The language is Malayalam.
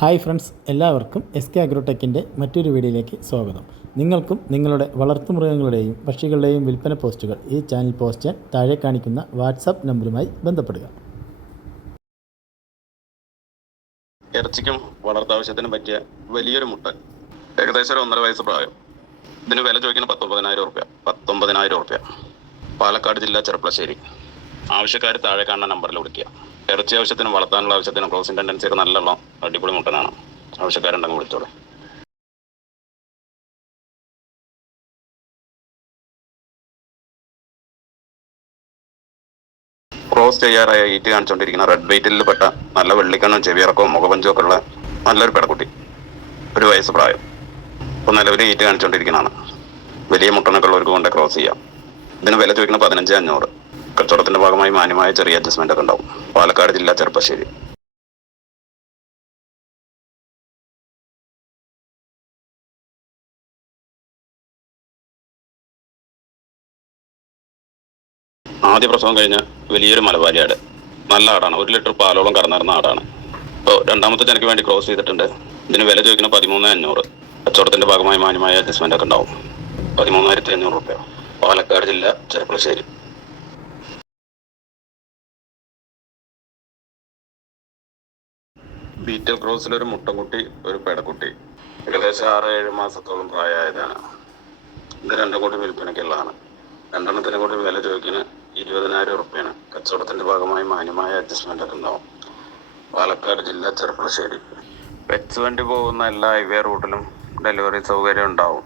ഹായ് ഫ്രണ്ട്സ് എല്ലാവർക്കും എസ് കെ അഗ്രോടെക്കിന്റെ മറ്റൊരു വീഡിയോയിലേക്ക് സ്വാഗതം. നിങ്ങൾക്കും നിങ്ങളുടെ വളർത്തുമൃഗങ്ങളുടെയും പക്ഷികളുടെയും വിൽപ്പന പോസ്റ്റുകൾ ഈ ചാനൽ പോസ്റ്റ് ചെയ്യാൻ താഴെ കാണിക്കുന്ന വാട്സാപ്പ് നമ്പറുമായി ബന്ധപ്പെടുക. ഇറച്ചിക്കും വളർത്താവശ്യത്തിനും പറ്റിയ വലിയൊരു മുട്ട. ഏകദേശം ഒരു ഒന്നര വയസ്സ് പ്രായം. ഇതിന് വില ചോദിക്കുന്ന പത്തൊമ്പതിനായിരം റുപ്യ പത്തൊമ്പതിനായിരം റുപ്യ പാലക്കാട് ജില്ല ചെറുപ്പളശ്ശേരി. ആവശ്യക്കാർ താഴെ കാണുന്ന നമ്പറിൽ വിളിക്കുക. ഇറച്ചി ആവശ്യത്തിനും വളർത്താനുള്ള ആവശ്യത്തിനും ക്ലോസിംഗ് ടെൻഡൻസി ഒക്കെ നല്ലുള്ള അടിപൊളി മുട്ടനാണ്. ആവശ്യക്കാരുണ്ടെങ്കിൽ വിളിച്ചോളെ. ക്രോസ് ചെയ്യാറായ ഈറ്റ് കാണിച്ചുകൊണ്ടിരിക്കുന്ന റെഡ് വെയിറ്റിൽ പെട്ട നല്ല വെള്ളിക്കണ്ണും ചെവിയിറക്കവും മുഖപഞ്ചും ഒക്കെ ഉള്ള നല്ലൊരു പെടക്കുട്ടി. ഒരു വയസ്സ് പ്രായം. ഇപ്പോൾ നിലവിൽ ഈറ്റ് കാണിച്ചുകൊണ്ടിരിക്കുന്നതാണ് വലിയ മുട്ടനൊക്കെ ഉള്ളവർക്ക് കൊണ്ട് ക്രോസ് ചെയ്യാം. ഇതിന് വില ചോദിക്കുന്നത് പതിനഞ്ച് അഞ്ഞൂറ്. കച്ചവടത്തിന്റെ ഭാഗമായി മാന്യമായ ചെറിയ അഡ്ജസ്റ്റ്മെന്റ് ഒക്കെ ഉണ്ടാവും. പാലക്കാട് ജില്ല ചെറുപ്പശ്ശേരി. ആദ്യ പ്രസവം കഴിഞ്ഞ് വലിയൊരു മലബാലിയാട് നല്ല ആടാണ്. ഒരു ലിറ്റർ പാലോളം കടന്നിരുന്ന ആടാണ്. ഇപ്പോൾ രണ്ടാമത്തെ ജനക്ക് വേണ്ടി ക്രോസ് ചെയ്തിട്ടുണ്ട്. ഇതിന് വില ചോദിക്കുന്ന പതിമൂന്ന് അഞ്ഞൂറ്. കച്ചവടത്തിന്റെ ഭാഗമായി മാന്യമായ അഡ്ജസ്റ്റ്മെന്റ് ഒക്കെ ഉണ്ടാവും. പതിമൂന്നായിരത്തി അഞ്ഞൂറ് റുപ്യ. പാലക്കാട് ജില്ല ചെറുപ്പശ്ശേരി. ബീറ്റൽ ക്രോസിൽ ഒരു മുട്ടൻകുട്ടി ഒരു പേടക്കുട്ടി. ഏകദേശം ആറ് ഏഴ് മാസത്തോളം പ്രായമായതാണ്. ഇത് രണ്ടും കൂടി വിൽപ്പനയ്ക്കുള്ളതാണ്. രണ്ടെണ്ണത്തിനും കൂടി വില ചോദിക്കുന്ന ഇരുപതിനായിരം ഉറുപ്പ്യാണ്. കച്ചവടത്തിന്റെ ഭാഗമായി മാന്യമായ അഡ്ജസ്റ്റ്മെന്റ് ഒക്കെ ഉണ്ടാവും. പാലക്കാട് ജില്ല ചെറുപ്പളശ്ശേരി. വെച്ച് വണ്ടി പോകുന്ന എല്ലാ ഹൈവേ റൂട്ടിലും ഡെലിവറി സൗകര്യം ഉണ്ടാവും.